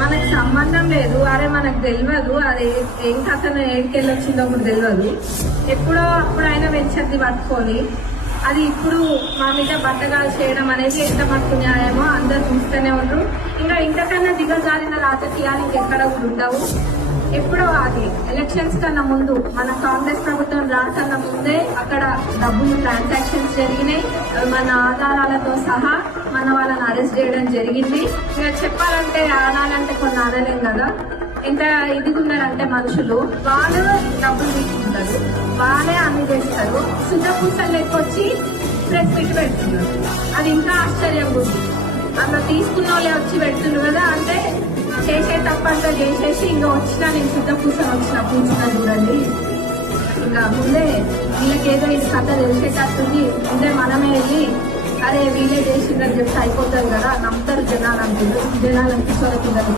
మనకు సంబంధం లేదు. అరే మనకు తెలియదు అది ఏం కథను ఏడికెళ్ళి వచ్చిందో కూడా తెలియదు. ఎప్పుడో అప్పుడు ఆయన వెచ్చద్ది పట్టుకొని అది ఇప్పుడు మా మీద బట్టగాలు చేయడం అనేది ఎంత మట్టుకు న్యాయమో అందరు చూస్తూనే ఉండరు. ఇంకా ఇంతకన్నా దిగజారిన రాజకీయాలు ఇంకెక్కడ కూడా ఉండవు. ఎప్పుడో అది ఎలక్షన్స్ కన్నా ముందు మన కాంగ్రెస్ ప్రభుత్వం రాకన్నా ముందే అక్కడ డబ్బులు ట్రాన్సాక్షన్స్ జరిగినాయి. మన ఆధారాలతో సహా మన వాళ్ళని అరెస్ట్ చేయడం జరిగింది. ఇంకా చెప్పాలంటే ఆడాలంటే కొన్ని ఆడలేం కదా. ఎంత ఇదిగా ఉన్నారంటే మనుషులు వాళ్ళు డబ్బులు తీసుకుంటారు, వాళ్ళే అన్ని చేస్తారు. సుజపూసలు లెక్కొచ్చి ప్రెస్ మీట్ పెడుతున్నారు. అది ఇంకా ఆశ్చర్యంగా ఉంది. అట్లా తీసుకున్న వాళ్ళే వచ్చి పెడుతున్నారు కదా. అంటే చేసే తప్పంతా చేసేసి ఇంకా వచ్చినా నేను సుజపూసలు వచ్చిన పూసిన చూడండి. ఇంకా ముందే వీళ్ళకి ఏదో ఇది కథ తెలిసేటట్టుంది. ముందే మనమే వెళ్ళి అరే వీళ్ళే చేసిందని చెప్తే అయిపోతుంది కదా. నమ్ముతారు జనాలు అనుకుంటారు. జనాలు అనిపించాలి